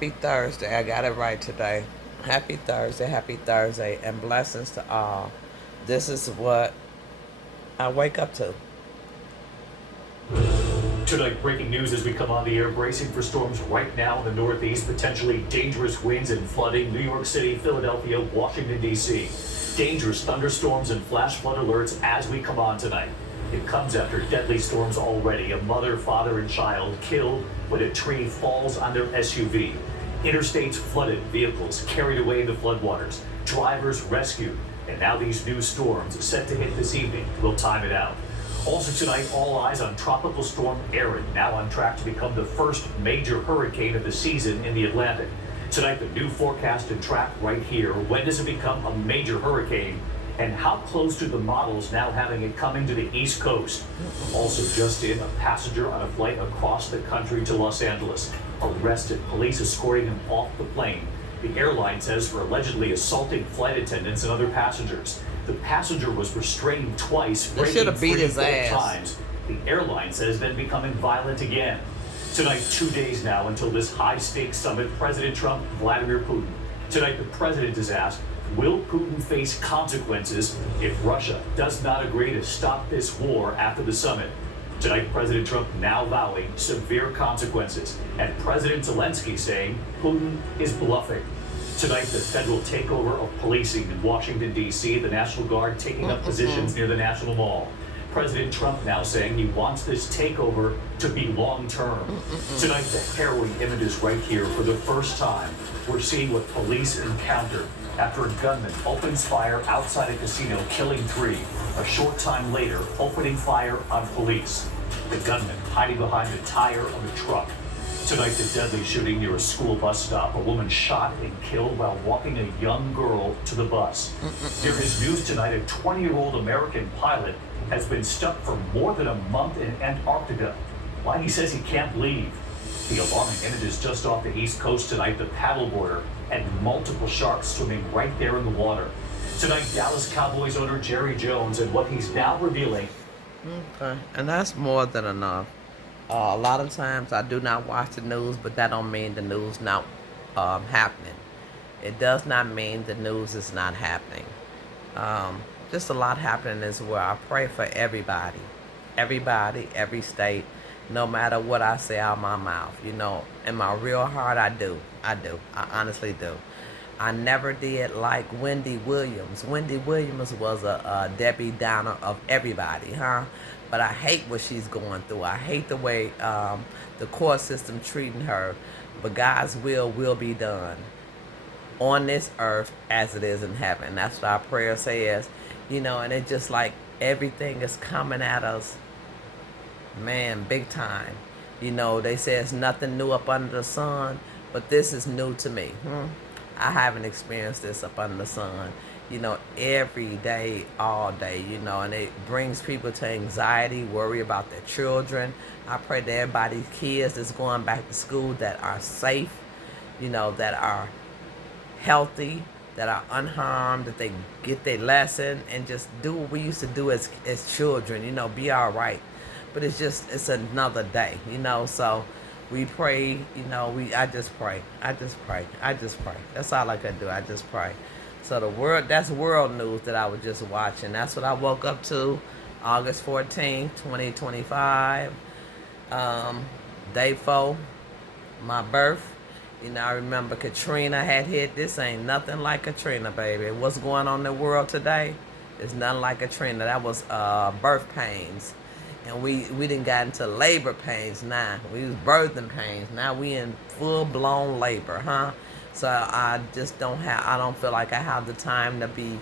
Happy Thursday. I got it right today. Happy Thursday, and blessings to all. This is what I wake up to. Tonight, breaking news as we come on the air, bracing for storms right now in the Northeast, potentially dangerous winds and flooding. New York City, Philadelphia, Washington, D.C. Dangerous thunderstorms and flash flood alerts as we come on tonight. It comes after deadly storms already. A mother, father, and child killed when a tree falls on their SUV. Interstates flooded, vehicles carried away in the floodwaters, drivers rescued, and now these new storms set to hit this evening. We'll time it out. Also tonight, all eyes on Tropical Storm Erin, now on track to become the first major hurricane of the season in the Atlantic. Tonight, the new forecast and track right here. When does it become a major hurricane? And how close to the models now having it coming to the East Coast? Also just in, a passenger on a flight across the country to Los Angeles. Arrested, police escorting him off the plane. The airline says for allegedly assaulting flight attendants and other passengers. The passenger was restrained twice, They should have beat his ass. times. The airline says then becoming violent again. Tonight, 2 days now until this high-stakes summit, President Trump, Vladimir Putin. Tonight, the president is asked, will Putin face consequences if Russia does not agree to stop this war after the summit? Tonight, President Trump now vowing severe consequences, and President Zelensky saying Putin is bluffing. Tonight, the federal takeover of policing in Washington, D.C., the National Guard taking up positions near the National Mall. President Trump now saying he wants this takeover to be long-term. Tonight, the harrowing images right here. For the first time, we're seeing what police encountered after a gunman opens fire outside a casino, killing 3. A short time later, opening fire on police. The gunman hiding behind the tire of a truck. Tonight, the deadly shooting near a school bus stop. A woman shot and killed while walking a young girl to the bus. There is news tonight, a 20-year-old American pilot has been stuck for more than a month in Antarctica. Why he says he can't leave. The alarming images just off the East Coast tonight, the paddleboarder and multiple sharks swimming right there in the water. Tonight, Dallas Cowboys owner Jerry Jones and what he's now revealing. Okay, and that's more than enough. A lot of times I do not watch the news, but that don't mean the news not happening. It does not mean the news is not happening. Just a lot happening as well. I pray for everybody, every state, no matter what I say out my mouth. You know, in my real heart, I do. I honestly do. I never did like Wendy Williams. Wendy Williams was a Debbie Downer of everybody, huh? But I hate what she's going through. I hate the way the court system treating her. But God's will be done on this earth as it is in heaven. That's what our prayer says. You know, and it's just like everything is coming at us, man, big time. You know, they say it's nothing new up under the sun, but this is new to me. I haven't experienced this up under the sun, you know, every day, all day, you know, and it brings people to anxiety, worry about their children. I pray that everybody's kids that's going back to school that are safe, you know, that are healthy, that are unharmed, that they get their lesson and just do what we used to do as children, you know, be all right. But it's another day, you know, so we pray, you know, I just pray. That's all I can do. I just pray. So that's world news that I was just watching. That's what I woke up to, August 14th, 2025, day 4, my birth. You know, I remember Katrina had hit. This ain't nothing like Katrina, baby. What's going on in the world today is nothing like Katrina. That was birth pains. And we didn't got into labor pains now. We was birthing pains. Now we in full-blown labor, huh? So I just I don't feel like I have the time to be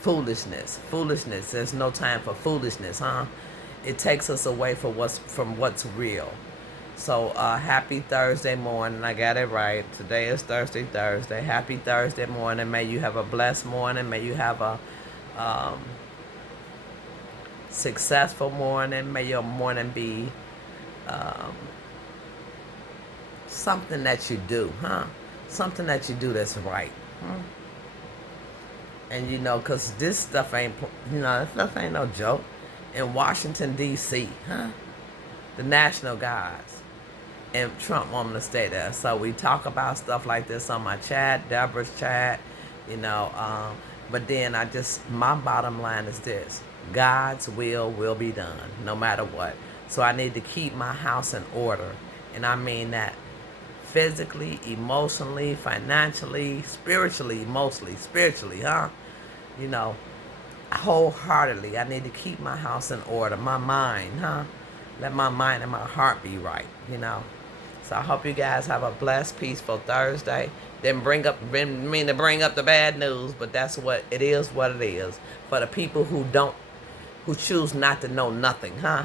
foolishness. There's no time for foolishness, huh? It takes us away from what's real. So happy Thursday morning. I got it right. Today is Thursday. Happy Thursday morning. May you have a blessed morning. May you have a successful morning. May your morning be something that you do, huh? Something that you do that's right. And you know, because this stuff ain't, you know, this stuff ain't no joke. In Washington, D.C., huh? The National Guards. and Trump want them to stay there. So we talk about stuff like this on my chat, Deborah's chat, you know. But then my bottom line is this: God's will be done, no matter what. So I need to keep my house in order, and I mean that physically, emotionally, financially, spiritually, mostly spiritually, huh? You know, wholeheartedly. I need to keep my house in order, my mind, huh? Let my mind and my heart be right, you know. So I hope you guys have a blessed, peaceful Thursday. Didn't mean to bring up the bad news, but that's what it is. What it is for the people who choose not to know nothing, huh?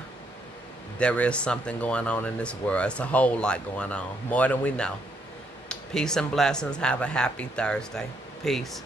There is something going on in this world. It's a whole lot going on, more than we know. Peace and blessings. Have a happy Thursday. Peace.